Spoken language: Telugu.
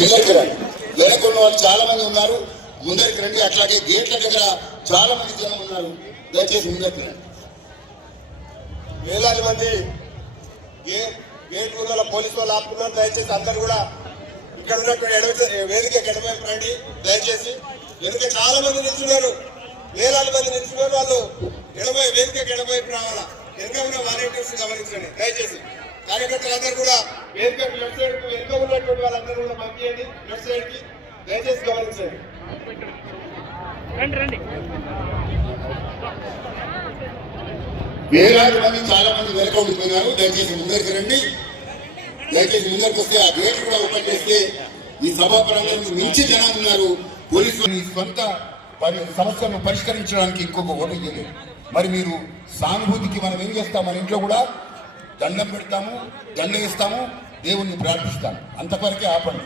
ముందరికి రండి. వెనకున్న వాళ్ళు చాలా మంది ఉన్నారు, ముందరికి రండి. అట్లాగే గేట్ల దగ్గర చాలా మంది జనం ఉన్నారు, దయచేసి ముందరికి రండి. వేలాది మంది గేట్ ముందర పోలీసు వాళ్ళు ఆపుకున్నారు. దయచేసి అందరు కూడా ఇక్కడ ఉన్నటువంటి వేదిక ఎడమవైపు రండి దయచేసి. వెనుక చాలా మంది నిల్చున్నారు, వేలాది మంది నిల్చున్నారు. వాళ్ళు వేదిక ఎడమవైపు రావాలా. వెనుక ఉన్న వాలంటీర్స్ గమనించండి దయచేసి. కార్యకర్తలందరూ కూడా వేదిక లెఫ్ట్ సైడ్ కు వెనుక ఉన్నటువంటి వాళ్ళందరూ కూడా పంపించండి లెఫ్ట్ సైడ్ కి, దయచేసి గమనించండి. వేలాది మంది చాలా మంది వెనక ఉండిపోయినారు, దయచేసి ముందరికి రండి. దయచేసి ముందరికి వస్తే ఆ గేట్ కూడా ఓపెన్ చేస్తే ఈ సభా ప్రాంగణానికి మించి జనం ఉన్నారు. పోలీసులు సొంత సమస్యలను పరిష్కరించడానికి ఇంకొక ఓటు ఇవ్వలేదు. మరి మీరు సానుభూతికి మనం ఏం చేస్తాం, మన ఇంట్లో కూడా దండం పెడతాము, దండ వేస్తాము, దేవుణ్ణి ప్రార్థిస్తాము, అంతవరకే ఆపండి.